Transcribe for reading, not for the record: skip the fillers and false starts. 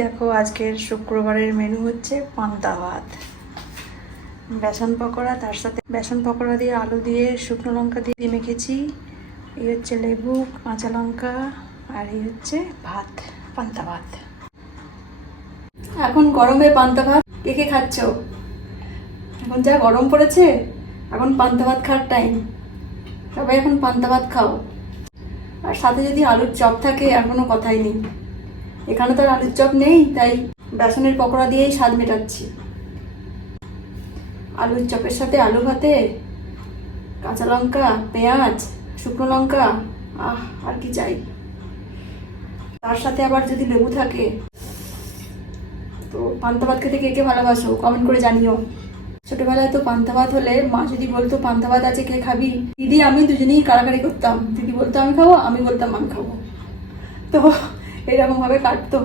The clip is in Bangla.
দেখো আজকের শুক্রবারের মেনু হচ্ছে পান্তা ভাত, বেসন পকোড়া, তার সাথে বেসন পকোড়া দিয়ে আলু দিয়ে শুকনো লঙ্কা দিয়ে মেখেছি। এই হচ্ছে লেবু, কাঁচা লঙ্কা, আর এই হচ্ছে ভাত, পান্তা ভাত। এখন গরমে পান্তা ভাত কে কে খাচ্ছ? এখন যা গরম পড়েছে, এখন পান্তা ভাত খাওয়ার টাইম। সবাই এখন পান্তা ভাত খাও, আর সাথে যদি আলুর চপ থাকে আর কোনো কথাই নেই। এখানে তো আর আলুর চপ নেই, তাই বেসনের পকোড়া দিয়েই স্বাদ মেটাচ্ছি। আলুর চপের সাথে আলু ভাতে কাঁচা লঙ্কা, পেঁয়াজ, শুকনো লঙ্কা, আর কি চাই। তার সাথে আবার যদি লেবু থাকে। তো পান্তা ভাত খেতে কে কে ভালোবাসো কমেন্ট করে জানিও। ছোটবেলায় তো পান্তা ভাত হলে মা যদি বলতো পান্তা ভাত আছে কে খাবি, দিদি আমি দুজনেই কাড়াকাড়ি করতাম। দিদি বলতো আমি খাবো, আমি বলতাম আমি খাবো। তো এরকম ভাবে কাটতো।